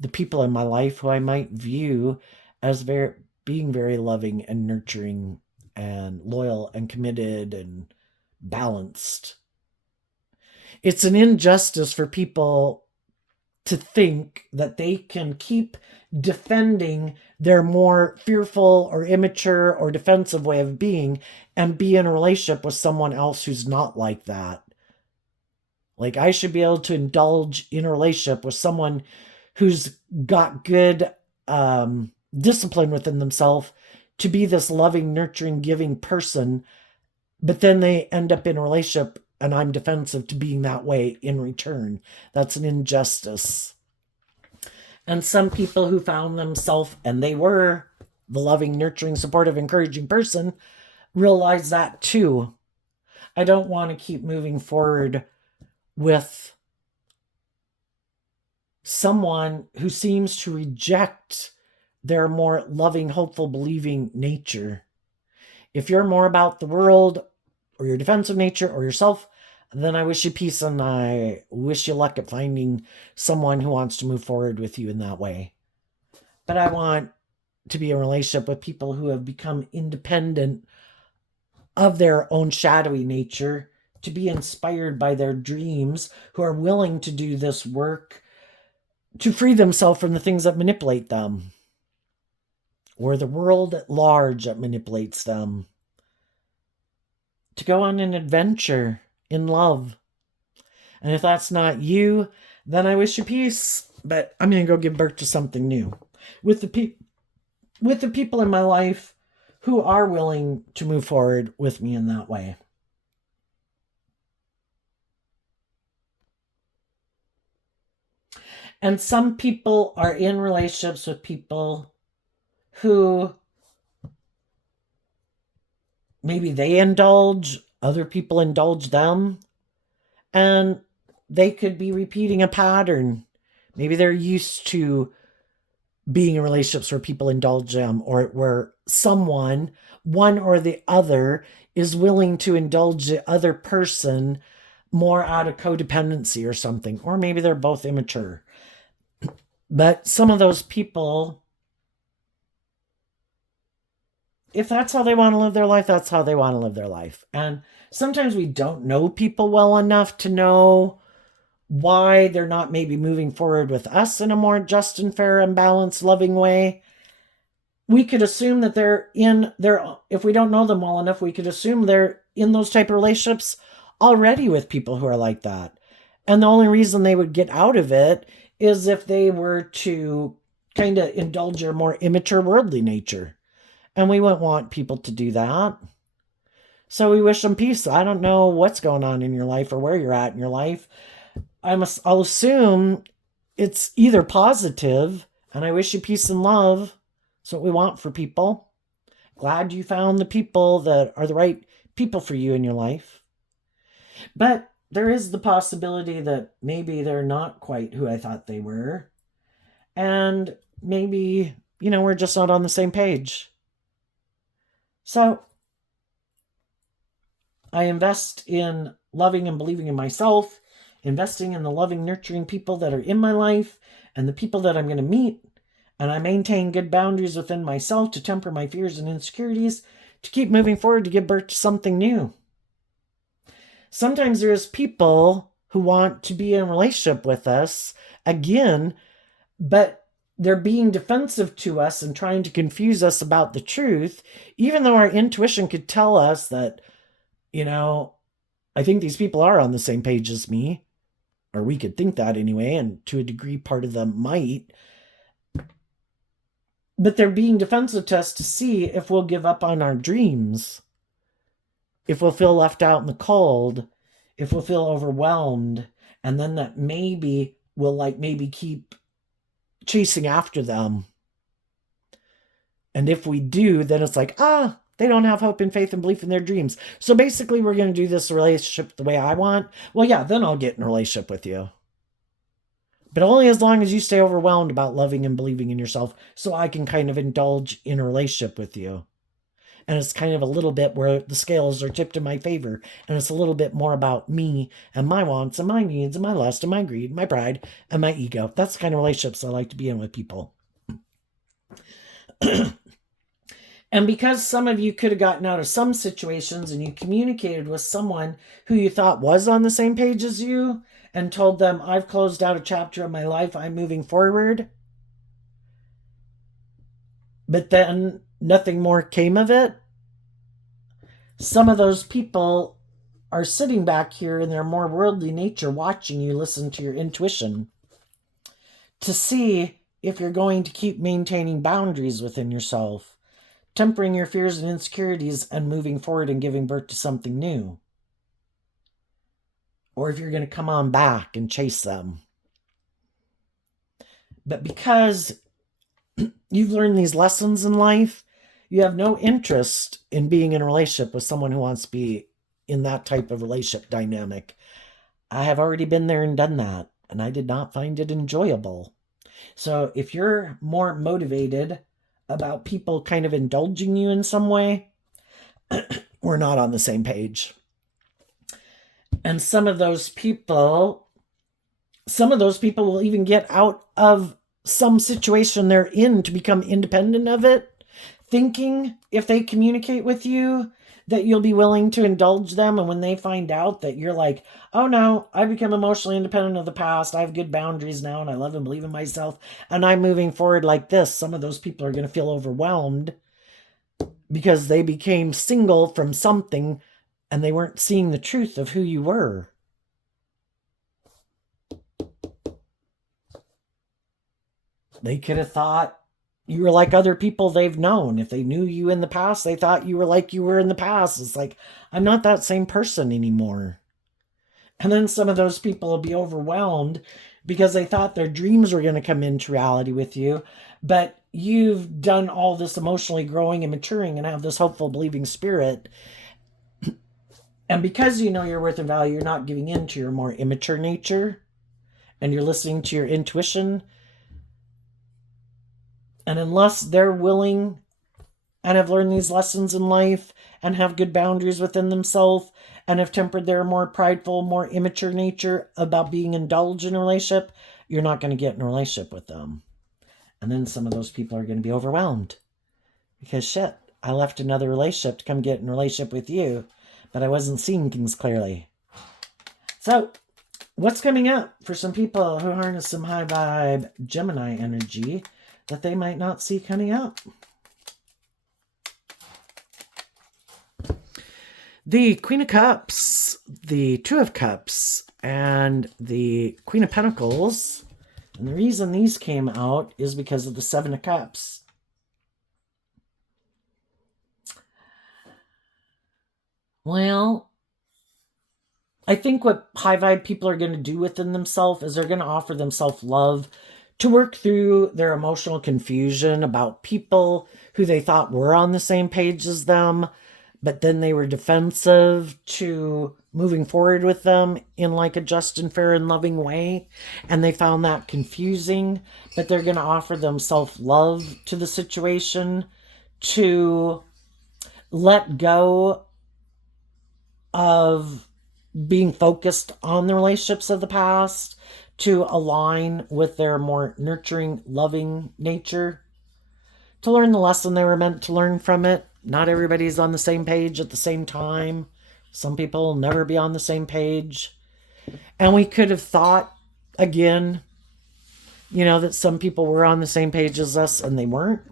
the people in my life who I might view as being very loving and nurturing and loyal and committed and balanced. It's an injustice for people to think that they can keep defending their more fearful or immature or defensive way of being and be in a relationship with someone else who's not like that. Like, I should be able to indulge in a relationship with someone who's got good discipline within themselves to be this loving, nurturing, giving person, but then they end up in a relationship and I'm defensive to being that way in return. That's an injustice. And some people who found themselves, and they were the loving, nurturing, supportive, encouraging person, realize that too. I don't want to keep moving forward with someone who seems to reject their more loving, hopeful, believing nature. If you're more about the world or your defensive nature or yourself, then I wish you peace and I wish you luck at finding someone who wants to move forward with you in that way. But I want to be in a relationship with people who have become independent of their own shadowy nature, to be inspired by their dreams, who are willing to do this work to free themselves from the things that manipulate them, or the world at large that manipulates them, to go on an adventure in love. And if that's not you, then I wish you peace, but I'm going to go give birth to something new with the people in my life who are willing to move forward with me in that way. And some people are in relationships with people who maybe they indulge, other people indulge them, and they could be repeating a pattern. Maybe they're used to being in relationships where people indulge them, or where someone, one or the other, is willing to indulge the other person more out of codependency or something. Or maybe they're both immature. But some of those people, if that's how they want to live their life, that's how they want to live their life. And sometimes we don't know people well enough to know why they're not maybe moving forward with us in a more just and fair and balanced, loving way. We could assume that if we don't know them well enough, we could assume they're in those type of relationships already with people who are like that. And the only reason they would get out of it is if they were to kind of indulge their more immature worldly nature. And we wouldn't want people to do that. So we wish them peace. I don't know what's going on in your life or where you're at in your life. I'll assume it's either positive, and I wish you peace and love. That's what we want for people. Glad you found the people that are the right people for you in your life. But there is the possibility that maybe they're not quite who I thought they were. And maybe, we're just not on the same page. So I invest in loving and believing in myself, investing in the loving, nurturing people that are in my life and the people that I'm going to meet. And I maintain good boundaries within myself to temper my fears and insecurities, to keep moving forward, to give birth to something new. Sometimes there's people who want to be in a relationship with us again, but they're being defensive to us and trying to confuse us about the truth, even though our intuition could tell us that, I think these people are on the same page as me, or we could think that anyway, and to a degree, part of them might. But they're being defensive to us to see if we'll give up on our dreams, if we'll feel left out in the cold, if we'll feel overwhelmed, and then that maybe we'll keep chasing after them. And if we do, then it's like, they don't have hope and faith and belief in their dreams. So basically, we're going to do this relationship the way I want. Well, yeah, then I'll get in a relationship with you. But only as long as you stay overwhelmed about loving and believing in yourself, so I can kind of indulge in a relationship with you. And it's kind of a little bit where the scales are tipped in my favor. And it's a little bit more about me and my wants and my needs and my lust and my greed, my pride and my ego. That's the kind of relationships I like to be in with people. And because some of you could have gotten out of some situations and you communicated with someone who you thought was on the same page as you, and told them, I've closed out a chapter of my life, I'm moving forward. But then nothing more came of it. Some of those people are sitting back here in their more worldly nature watching you listen to your intuition to see if you're going to keep maintaining boundaries within yourself, tempering your fears and insecurities, and moving forward and giving birth to something new. Or if you're going to come on back and chase them. But because you've learned these lessons in life, you have no interest in being in a relationship with someone who wants to be in that type of relationship dynamic. I have already been there and done that, and I did not find it enjoyable. So if you're more motivated about people kind of indulging you in some way, we're not on the same page. And some of those people will even get out of some situation they're in to become independent of it, thinking if they communicate with you that you'll be willing to indulge them. And when they find out that you're like, oh no, I've become emotionally independent of the past, I have good boundaries now, and I love and believe in myself, and I'm moving forward like this, some of those people are going to feel overwhelmed because they became single from something and they weren't seeing the truth of who you were. They could have thought you were like other people they've known. If they knew you in the past, they thought you were like you were in the past. It's like, I'm not that same person anymore. And then some of those people will be overwhelmed because they thought their dreams were going to come into reality with you. But you've done all this emotionally growing and maturing and have this hopeful, believing spirit. And because you know your worth and value, you're not giving in to your more immature nature. And you're listening to your intuition. And unless they're willing and have learned these lessons in life and have good boundaries within themselves and have tempered their more prideful, more immature nature about being indulged in a relationship, you're not going to get in a relationship with them. And then some of those people are going to be overwhelmed because shit, I left another relationship to come get in a relationship with you, but I wasn't seeing things clearly. So what's coming up for some people who harness some high vibe Gemini energy that they might not see coming up? The Queen of Cups, the Two of Cups, and the Queen of Pentacles. And the reason these came out is because of the Seven of Cups. Well, I think what high vibe people are going to do within themselves is they're going to offer themselves love to work through their emotional confusion about people who they thought were on the same page as them, but then they were defensive to moving forward with them in like a just and fair and loving way. And they found that confusing, but they're going to offer themselves love to the situation to let go of being focused on the relationships of the past, to align with their more nurturing, loving nature, to learn the lesson they were meant to learn from it. Not everybody's on the same page at the same time. Some people will never be on the same page. And we could have thought, again, that some people were on the same page as us and they weren't.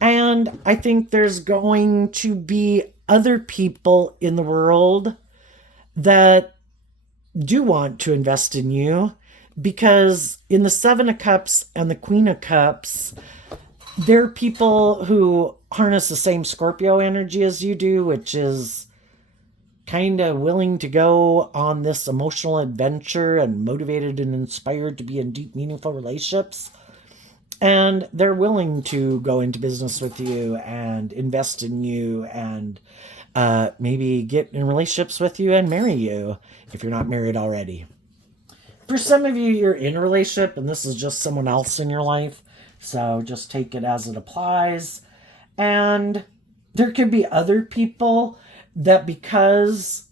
And I think there's going to be other people in the world that do want to invest in you, because in the Seven of Cups and the Queen of Cups, they're people who harness the same Scorpio energy as you do, which is kind of willing to go on this emotional adventure and motivated and inspired to be in deep, meaningful relationships. And they're willing to go into business with you and invest in you and maybe get in relationships with you and marry you if you're not married already. For some of you, you're in a relationship and this is just someone else in your life. So just take it as it applies. And there could be other people that, because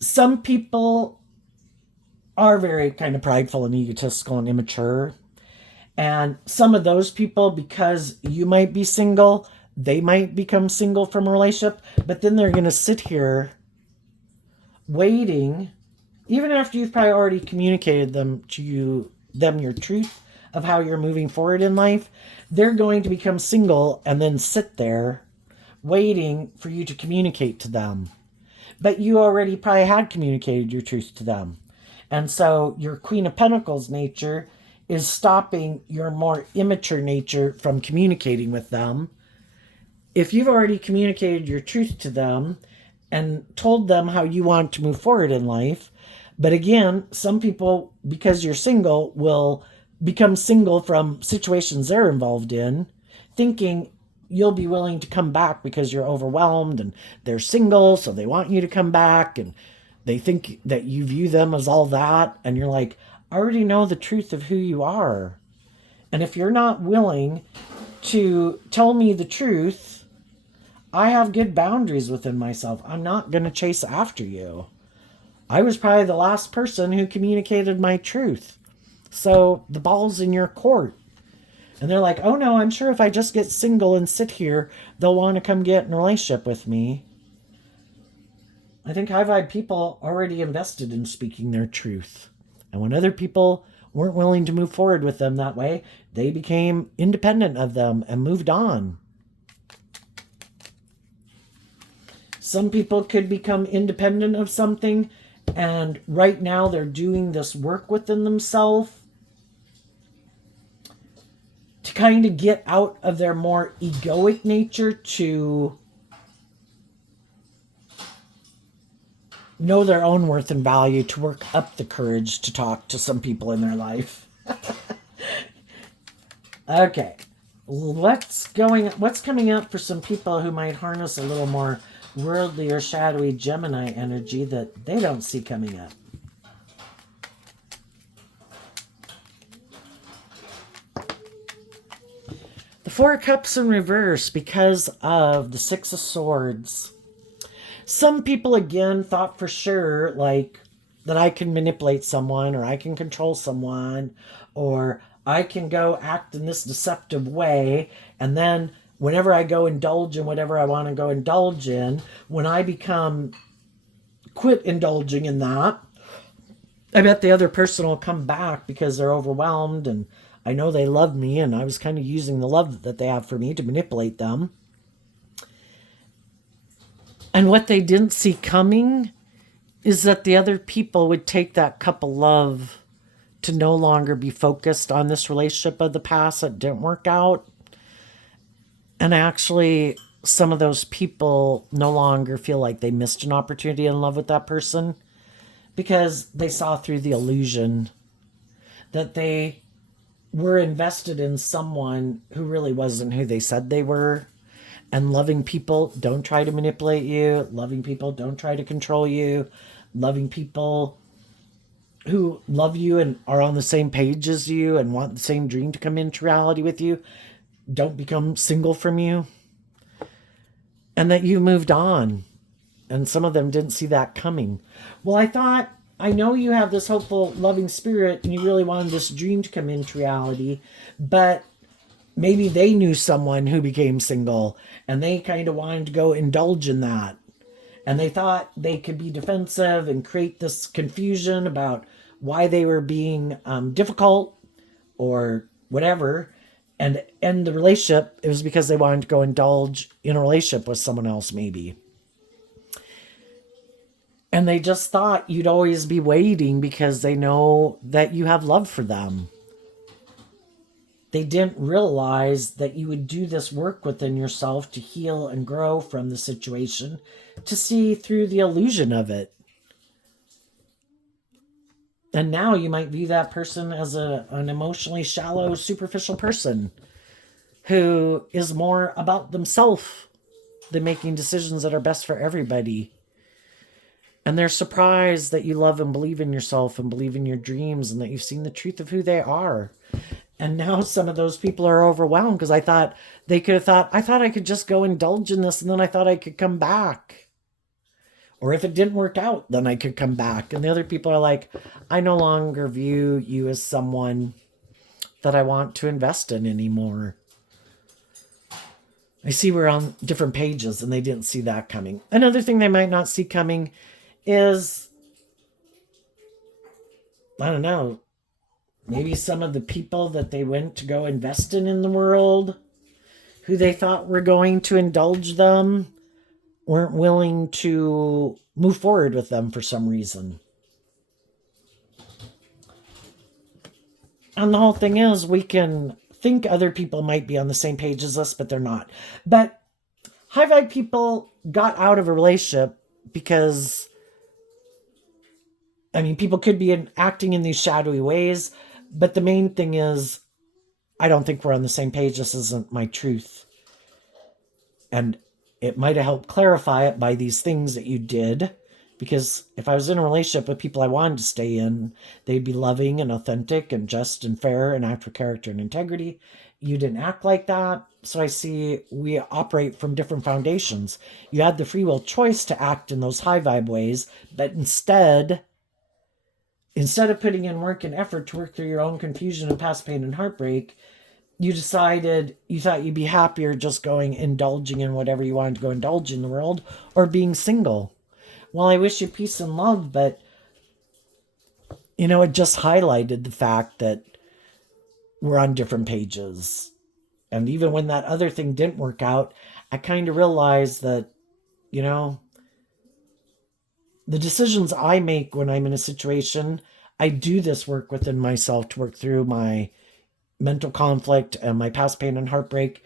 some people are very kind of prideful and egotistical and immature. And some of those people, because you might be single, they might become single from a relationship, but then they're going to sit here waiting, even after you've probably already communicated them your truth of how you're moving forward in life. They're going to become single and then sit there waiting for you to communicate to them. But you already probably had communicated your truth to them. And so your Queen of Pentacles nature is stopping your more immature nature from communicating with them. If you've already communicated your truth to them and told them how you want to move forward in life, but again, some people, because you're single, will become single from situations they're involved in, thinking you'll be willing to come back because you're overwhelmed and they're single, so they want you to come back, and they think that you view them as all that. And you're like, I already know the truth of who you are. And if you're not willing to tell me the truth, I have good boundaries within myself. I'm not going to chase after you. I was probably the last person who communicated my truth. So the ball's in your court. And they're like, oh no, I'm sure if I just get single and sit here, they'll want to come get in a relationship with me. I think I've had people already invested in speaking their truth. And when other people weren't willing to move forward with them that way, they became independent of them and moved on. Some people could become independent of something, and right now they're doing this work within themselves to kind of get out of their more egoic nature to know their own worth and value, to work up the courage to talk to some people in their life. Okay. What's coming up for some people who might harness a little more worldly or shadowy Gemini energy that they don't see coming up? The Four of Cups in reverse because of the Six of Swords. Some people, again, thought for sure, like, that I can manipulate someone, or I can control someone, or I can go act in this deceptive way, and then whenever I go indulge in whatever I want to go indulge in, when I quit indulging in that, I bet the other person will come back because they're overwhelmed, and I know they love me, and I was kind of using the love that they have for me to manipulate them. And what they didn't see coming is that the other people would take that cup of love to no longer be focused on this relationship of the past that didn't work out. And actually, some of those people no longer feel like they missed an opportunity in love with that person because they saw through the illusion that they were invested in someone who really wasn't who they said they were. And loving people don't try to manipulate you. Loving people don't try to control you. Loving people who love you and are on the same page as you and want the same dream to come into reality with you don't become single from you. And that you moved on. And some of them didn't see that coming. Well, I know you have this hopeful, loving spirit and you really wanted this dream to come into reality, but maybe they knew someone who became single and they kind of wanted to go indulge in that. And they thought they could be defensive and create this confusion about why they were being difficult or whatever, and end the relationship. It was because they wanted to go indulge in a relationship with someone else, maybe. And they just thought you'd always be waiting because they know that you have love for them. They didn't realize that you would do this work within yourself to heal and grow from the situation, to see through the illusion of it. And now you might view that person as an emotionally shallow, superficial person who is more about themselves than making decisions that are best for everybody. And they're surprised that you love and believe in yourself and believe in your dreams and that you've seen the truth of who they are. And now some of those people are overwhelmed because I thought I thought I could just go indulge in this and then I thought I could come back. Or if it didn't work out, then I could come back. And the other people are like, I no longer view you as someone that I want to invest in anymore. I see we're on different pages and they didn't see that coming. Another thing they might not see coming is, I don't know, maybe some of the people that they went to go invest in the world, who they thought were going to indulge them, weren't willing to move forward with them for some reason. And the whole thing is, we can think other people might be on the same page as us, but they're not. But high vibe people got out of a relationship because, I mean, people could be acting in these shadowy ways, but the main thing is, I don't think we're on the same page. This isn't my truth. And it might have helped clarify it by these things that you did. Because if I was in a relationship with people I wanted to stay in, they'd be loving and authentic and just and fair and act with character and integrity. You didn't act like that. So I see we operate from different foundations. You had the free will choice to act in those high vibe ways, but instead of putting in work and effort to work through your own confusion and past pain and heartbreak, you decided you thought you'd be happier just indulging in whatever you wanted to go indulge in the world, or being single. Well, I wish you peace and love, but, it just highlighted the fact that we're on different pages. And even when that other thing didn't work out, I kind of realized that, the decisions I make when I'm in a situation, I do this work within myself to work through my mental conflict and my past pain and heartbreak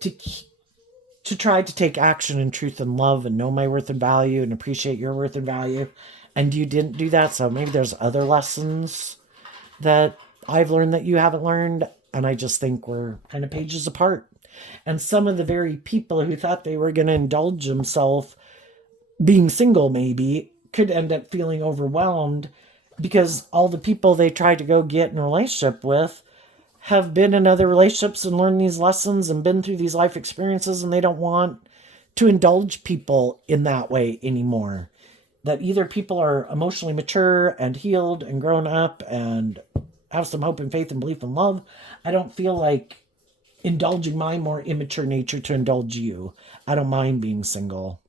to try to take action in truth and love and know my worth and value and appreciate your worth and value. And you didn't do that. So maybe there's other lessons that I've learned that you haven't learned. And I just think we're kind of pages apart. And some of the very people who thought they were going to indulge themselves being single maybe could end up feeling overwhelmed because all the people they tried to go get in a relationship with have been in other relationships and learned these lessons and been through these life experiences, and they don't want to indulge people in that way anymore. That either people are emotionally mature and healed and grown up and have some hope and faith and belief and love. I don't feel like indulging my more immature nature to indulge you. I don't mind being single.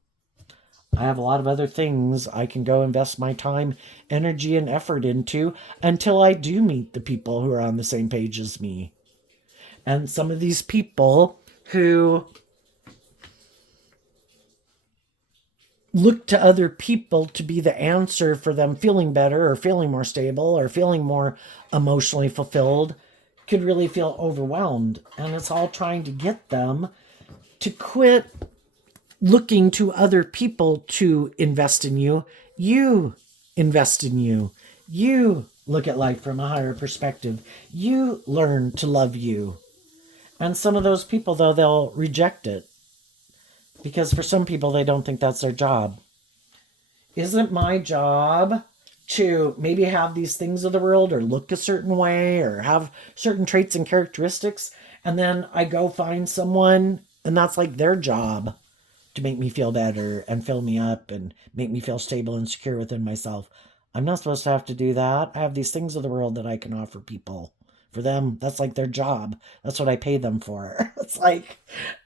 I have a lot of other things I can go invest my time, energy, and effort into until I do meet the people who are on the same page as me. And some of these people who look to other people to be the answer for them feeling better or feeling more stable or feeling more emotionally fulfilled could really feel overwhelmed. And it's all trying to get them to quit looking to other people to invest in you. You invest in you. You look at life from a higher perspective. You learn to love you. And some of those people, though, they'll reject it. Because for some people, they don't think that's their job. Isn't my job to maybe have these things of the world or look a certain way or have certain traits and characteristics, and then I go find someone and that's like their job to make me feel better and fill me up and make me feel stable and secure within myself? I'm not supposed to have to do that. I have these things of the world that I can offer people. For them, that's like their job. That's what I pay them for. It's like,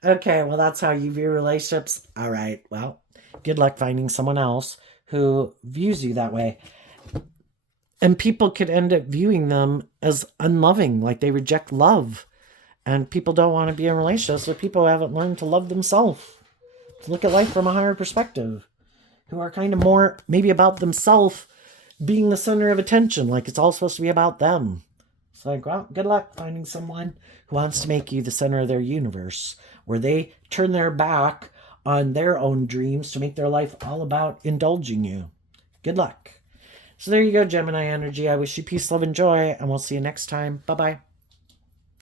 okay, well, that's how you view relationships. All right, well, good luck finding someone else who views you that way. And people could end up viewing them as unloving, like they reject love. And people don't want to be in relationships with people who haven't learned to love themselves, to look at life from a higher perspective, who are kind of more maybe about themselves being the center of attention, like it's all supposed to be about them. It's like, well, good luck finding someone who wants to make you the center of their universe, where they turn their back on their own dreams to make their life all about indulging you. Good luck. So there you go, Gemini energy. I wish you peace, love, and joy, and we'll see you next time. Bye-bye.